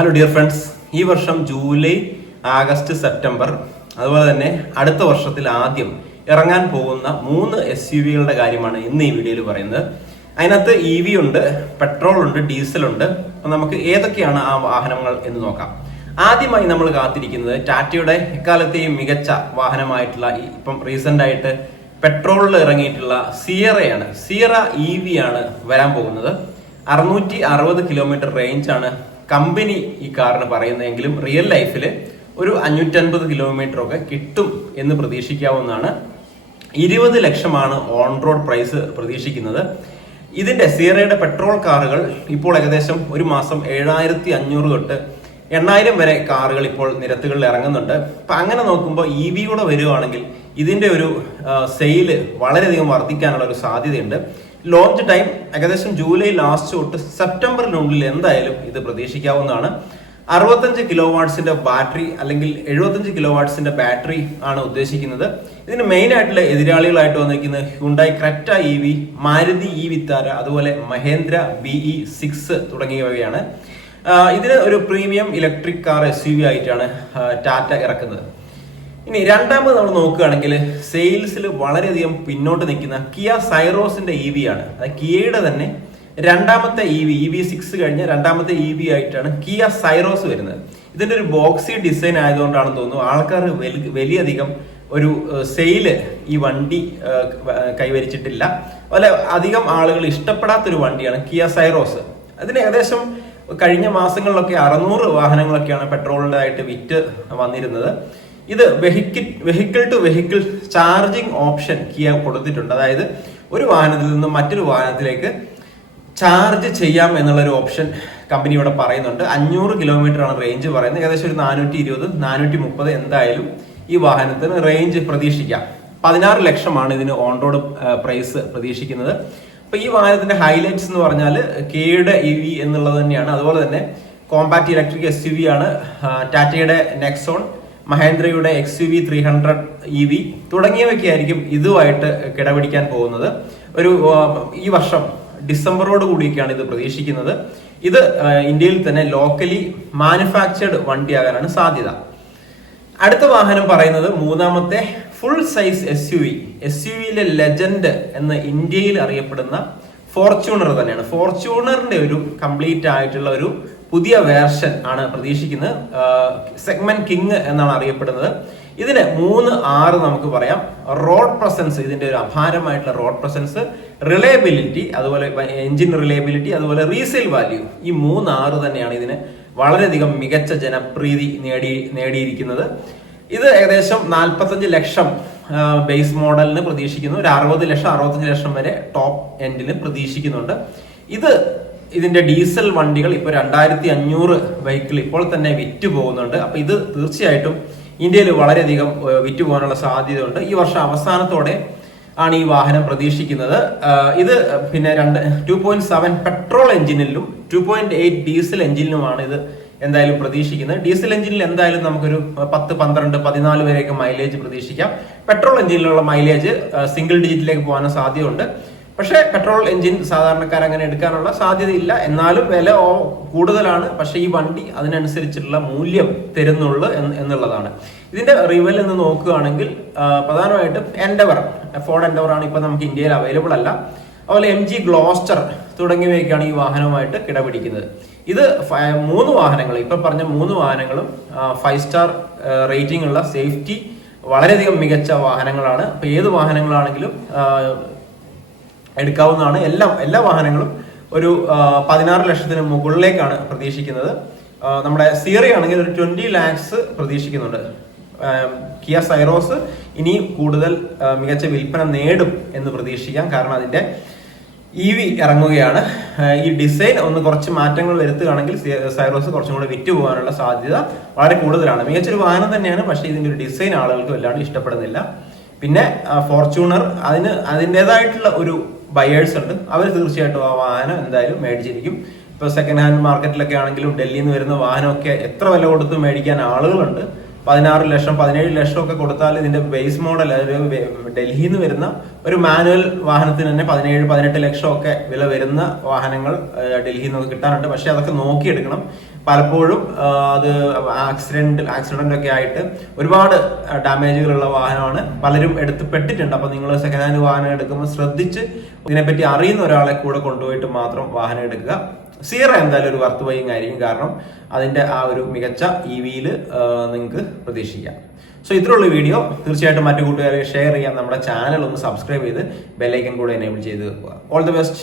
Hello dear friends, ഈ വർഷം July, August, September അതുപോലെ തന്നെ അടുത്ത വർഷത്തിൽ ആദ്യം ഇറങ്ങാൻ പോകുന്ന 3 SUV-കളുടെ കാര്യമാണ് ഇന്ന് ഈ വീഡിയോയിൽ പറയുന്നത്. അതിനകത്ത് EV ഉണ്ട്, പെട്രോൾ ഉണ്ട്, ഡീസൽ ഉണ്ട്. നമുക്ക് ഏതൊക്കെയാണ് ആ വാഹനങ്ങൾ എന്ന് നോക്കാം. ആദ്യമായി നമ്മൾ കാത്തിരിക്കുന്നത് ടാറ്റയുടെ എക്കാലത്തെയും മികച്ച വാഹനമായിട്ടുള്ള ഇപ്പം റീസെന്റ് ആയിട്ട് പെട്രോളിൽ ഇറങ്ങിയിട്ടുള്ള സിയറയാണ്. സിയറ EV ആണ് വരാൻ പോകുന്നത്. 660 കിലോമീറ്റർ റേഞ്ച് ആണ് കമ്പനി ഈ കാറിന് പറയുന്നതെങ്കിലും റിയൽ ലൈഫിൽ ഒരു 550 കിലോമീറ്റർ ഒക്കെ കിട്ടും എന്ന് പ്രതീക്ഷിക്കാവുന്നതാണ്. 20 ലക്ഷമാണ് ഓൺ റോഡ് പ്രൈസ് പ്രതീക്ഷിക്കുന്നത്. ഇതിന്റെ സിയറയുടെ പെട്രോൾ കാറുകൾ ഇപ്പോൾ ഏകദേശം ഒരു മാസം 7,500 തൊട്ട് 8,000 വരെ കാറുകൾ ഇപ്പോൾ നിരത്തുകളിൽ ഇറങ്ങുന്നുണ്ട്. അപ്പൊ അങ്ങനെ നോക്കുമ്പോൾ EV കൂടെ വരുവാണെങ്കിൽ ഇതിന്റെ ഒരു സെയില് വളരെയധികം വർദ്ധിക്കാനുള്ള ഒരു സാധ്യതയുണ്ട്. ലോഞ്ച് ടൈം ഏകദേശം ജൂലൈ ലാസ്റ്റ് തൊട്ട് സെപ്റ്റംബറിനുള്ളിൽ എന്തായാലും ഇത് പ്രതീക്ഷിക്കാവുന്നതാണ്. 65 കിലോ വാട്ട്സിന്റെ ബാറ്ററി അല്ലെങ്കിൽ 75 കിലോ വാട്ട്സിന്റെ ബാറ്ററി ആണ് ഉദ്ദേശിക്കുന്നത്. ഇതിന് മെയിൻ ആയിട്ടുള്ള എതിരാളികളായിട്ട് വന്നിരിക്കുന്നത് Hyundai Creta EV, Maruti Vitara, അതുപോലെ മഹേന്ദ്ര BE6 തുടങ്ങിയവയാണ്. ഇതിന് ഒരു പ്രീമിയം ഇലക്ട്രിക് കാർ SUV ആയിട്ടാണ് ടാറ്റ ഇറക്കുന്നത്. ഇനി രണ്ടാമത് നമ്മൾ നോക്കുകയാണെങ്കിൽ സെയിൽസിൽ വളരെയധികം പിന്നോട്ട് നിൽക്കുന്ന കിയ സൈറോസിന്റെ EV ആണ്. അത് കിയയുടെ തന്നെ രണ്ടാമത്തെ EV6 കഴിഞ്ഞ രണ്ടാമത്തെ EV ആയിട്ടാണ് കിയ സൈറോസ് വരുന്നത്. ഇതിന്റെ ഒരു ബോക്സി ഡിസൈൻ ആയതുകൊണ്ടാണെന്ന് തോന്നുന്നു ആൾക്കാർ വലിയധികം ഒരു സെയില് ഈ വണ്ടി കൈവരിച്ചിട്ടില്ല. അതുപോലെ അധികം ആളുകൾ ഇഷ്ടപ്പെടാത്തൊരു വണ്ടിയാണ് കിയ സൈറോസ്. അതിന് ഏകദേശം കഴിഞ്ഞ മാസങ്ങളിലൊക്കെ 600 വാഹനങ്ങളൊക്കെയാണ് പെട്രോളിന്റെ ആയിട്ട് വിറ്റ് വന്നിരുന്നത്. ഇത് vehicle to vehicle charging option Kia കൊടുത്തിട്ടുണ്ട്. അതായത് ഒരു വാഹനത്തിൽ നിന്നും മറ്റൊരു വാഹനത്തിലേക്ക് ചാർജ് ചെയ്യാം എന്നുള്ള ഒരു ഓപ്ഷൻ കമ്പനി ഇവിടെ പറയുന്നുണ്ട്. 500 കിലോമീറ്റർ ആണ് റേഞ്ച് പറയുന്നത്. ഏകദേശം ഒരു 420-430 എന്തായാലും ഈ വാഹനത്തിന് റേഞ്ച് പ്രതീക്ഷിക്കാം. 16 ലക്ഷമാണ് ഇതിന് ഓൺ റോഡ് പ്രൈസ് പ്രതീക്ഷിക്കുന്നത്. അപ്പൊ ഈ വാഹനത്തിന്റെ ഹൈലൈറ്റ്സ് എന്ന് പറഞ്ഞാൽ കിയയുടെ EV എന്നുള്ളത് തന്നെയാണ്. അതുപോലെ തന്നെ കോമ്പാക്ട് ഇലക്ട്രിക് SUV ആണ്. ടാറ്റയുടെ നെക്സോൺ, മഹേന്ദ്രയുടെ XUV 300 EV തുടങ്ങിയവയ്ക്ക് ആയിരിക്കും ഇതുമായിട്ട് കിടപിടിക്കാൻ പോകുന്നത്. ഈ വർഷം ഡിസംബറോട് കൂടിയൊക്കെയാണ് ഇത് പ്രതീക്ഷിക്കുന്നത്. ഇത് ഇന്ത്യയിൽ തന്നെ ലോക്കലി മാനുഫാക്ചർഡ് വണ്ടിയാകാനാണ് സാധ്യത. അടുത്ത വാഹനം പറയുന്നത് മൂന്നാമത്തെ ഫുൾ സൈസ് SUV-യിലെ ലെജൻഡ് എന്ന് ഇന്ത്യയിൽ അറിയപ്പെടുന്ന ഫോർച്യൂണർ തന്നെയാണ്. ഫോർച്യൂണറിന്റെ ഒരു കംപ്ലീറ്റ് ആയിട്ടുള്ള ഒരു പുതിയ വേർഷൻ ആണ് പ്രതീക്ഷിക്കുന്നത്. സെഗ്മെന്റ് കിങ് എന്നാണ് അറിയപ്പെടുന്നത്. ഇതിന് 3R നമുക്ക് പറയാം. റോഡ് പ്രസൻസ്, ഇതിന്റെ ഒരു അപാരമായിട്ടുള്ള റോഡ് പ്രസൻസ്, റിലയബിലിറ്റി, അതുപോലെ എഞ്ചിൻ റിലയബിലിറ്റി, അതുപോലെ റീസെയിൽ വാല്യൂ, ഈ 3R തന്നെയാണ് ഇതിന് വളരെയധികം മികച്ച ജനപ്രീതി നേടിയിരിക്കുന്നത്. ഇത് ഏകദേശം 45 ലക്ഷം ബേസ് മോഡലിന് പ്രതീക്ഷിക്കുന്നു. ഒരു 60 ലക്ഷം 65 ലക്ഷം വരെ ടോപ്പ് എൻഡിന് പ്രതീക്ഷിക്കുന്നുണ്ട്. ഇതിന്റെ ഡീസൽ വണ്ടികൾ ഇപ്പോൾ 2,500 വെഹിക്കിൾ ഇപ്പോൾ തന്നെ വിറ്റ് പോകുന്നുണ്ട്. അപ്പൊ ഇത് തീർച്ചയായിട്ടും ഇന്ത്യയിൽ വളരെയധികം വിറ്റ് പോകാനുള്ള സാധ്യതയുണ്ട്. ഈ വർഷം അവസാനത്തോടെ ആണ് ഈ വാഹനം പ്രതീക്ഷിക്കുന്നത്. ഇത് പിന്നെ 2.7 പെട്രോൾ എഞ്ചിനിലും 2.8 ഡീസൽ എഞ്ചിനിലുമാണ് ഇത് എന്തായാലും പ്രതീക്ഷിക്കുന്നത്. ഡീസൽ എഞ്ചിനിൽ എന്തായാലും നമുക്കൊരു 10, 12, 14 വരെയൊക്കെ മൈലേജ് പ്രതീക്ഷിക്കാം. പെട്രോൾ എഞ്ചിനിലുള്ള മൈലേജ് സിംഗിൾ ഡിജിറ്റിലേക്ക് പോകാനും സാധ്യതയുണ്ട്. പക്ഷേ പെട്രോൾ എഞ്ചിൻ സാധാരണക്കാർ അങ്ങനെ എടുക്കാനുള്ള സാധ്യതയില്ല. എന്നാലും വില കൂടുതലാണ്. പക്ഷെ ഈ വണ്ടി അതിനനുസരിച്ചുള്ള മൂല്യം തരുന്നുള്ളൂ എന്നുള്ളതാണ്. ഇതിന്റെ റിവൽ എന്ന് നോക്കുകയാണെങ്കിൽ പ്രധാനമായിട്ടും ഫോർഡ് എൻഡവർ ആണ് ഇപ്പൊ നമുക്ക് ഇന്ത്യയിൽ അവൈലബിൾ അല്ല. അതുപോലെ MG ഗ്ലോസ്റ്റർ തുടങ്ങിയവയൊക്കെയാണ് ഈ വാഹനവുമായിട്ട് കിടപിടിക്കുന്നത്. ഇത് 3 വാഹനങ്ങൾ, ഇപ്പൊ പറഞ്ഞ 3 വാഹനങ്ങളും 5 സ്റ്റാർ റേറ്റിംഗ് ഉള്ള സേഫ്റ്റി വളരെയധികം മികച്ച വാഹനങ്ങളാണ്. അപ്പൊ ഏത് വാഹനങ്ങളാണെങ്കിലും എടുക്കാവുന്നതാണ്. എല്ലാ വാഹനങ്ങളും ഒരു 16 ലക്ഷത്തിന് മുകളിലേക്കാണ് പ്രതീക്ഷിക്കുന്നത്. നമ്മുടെ സിയറി ആണെങ്കിൽ ഒരു 20 ലാക്സ് പ്രതീക്ഷിക്കുന്നുണ്ട്. കിയ സൈറോസ് ഇനി കൂടുതൽ മികച്ച വിൽപ്പന നേടും എന്ന് പ്രതീക്ഷിക്കാം. കാരണം അതിന്റെ EV ഇറങ്ങുകയാണ്. ഈ ഡിസൈൻ ഒന്ന് കുറച്ച് മാറ്റങ്ങൾ വരുത്തുകയാണെങ്കിൽ സൈറോസ് കുറച്ചും കൂടെ വിറ്റ് പോകാനുള്ള സാധ്യത വളരെ കൂടുതലാണ്. മികച്ചൊരു വാഹനം തന്നെയാണ്, പക്ഷേ ഇതിന്റെ ഒരു ഡിസൈൻ ആളുകൾക്ക് വല്ലാണ്ട് ഇഷ്ടപ്പെടുന്നില്ല. പിന്നെ ഫോർച്യൂണർ അതിൻ്റെതായിട്ടുള്ള ഒരു ബയേഴ്സ് ഉണ്ട്. അവർ തീർച്ചയായിട്ടും ആ വാഹനം എന്തായാലും മേടിച്ചിരിക്കും. ഇപ്പൊ സെക്കൻഡ് ഹാൻഡ് മാർക്കറ്റിലൊക്കെ ആണെങ്കിലും ഡൽഹിയിൽ നിന്ന് വരുന്ന വാഹനമൊക്കെ എത്ര വില കൊടുത്ത് മേടിക്കാൻ ആളുകളുണ്ട്. 16 ലക്ഷം 17 ലക്ഷം ഒക്കെ കൊടുത്താൽ ഇതിന്റെ ബേസ് മോഡൽ, അതായത് ഡൽഹിയിൽ നിന്ന് വരുന്ന ഒരു മാനുവൽ വാഹനത്തിന് തന്നെ 17-18 ലക്ഷം ഒക്കെ വില വരുന്ന വാഹനങ്ങൾ ഡൽഹിയിൽ നിന്ന് കിട്ടാനുണ്ട്. പക്ഷെ അതൊക്കെ നോക്കിയെടുക്കണം. പലപ്പോഴും അത് ആക്സിഡന്റ് ഒക്കെ ആയിട്ട് ഒരുപാട് ഡാമേജുകളുള്ള വാഹനമാണ്. പലരും പെട്ടിട്ടുണ്ട്. അപ്പൊ നിങ്ങൾ സെക്കൻഡ് ഹാൻഡ് വാഹനം എടുക്കുമ്പോൾ ശ്രദ്ധിച്ച് ഇതിനെപ്പറ്റി അറിയുന്ന ഒരാളെ കൂടെ കൊണ്ടുപോയിട്ട് മാത്രം വാഹനം എടുക്കുക. സിയറ എന്തായാലും ഒരു വർത്ത് ബൈയിങ് ആയിരിക്കും, കാരണം അതിന്റെ ആ ഒരു മികച്ച EV-യിൽ നിങ്ങൾക്ക് പ്രതീക്ഷിക്കാം. സോ ഇത്രയുള്ള വീഡിയോ. തീർച്ചയായിട്ടും മറ്റു കൂട്ടുകാരെ ഷെയർ ചെയ്യാം. നമ്മുടെ ചാനൽ ഒന്ന് സബ്സ്ക്രൈബ് ചെയ്ത് ബെല്ലൈക്കൻ കൂടെ എനേബിൾ ചെയ്ത് വെക്കുക. All the best.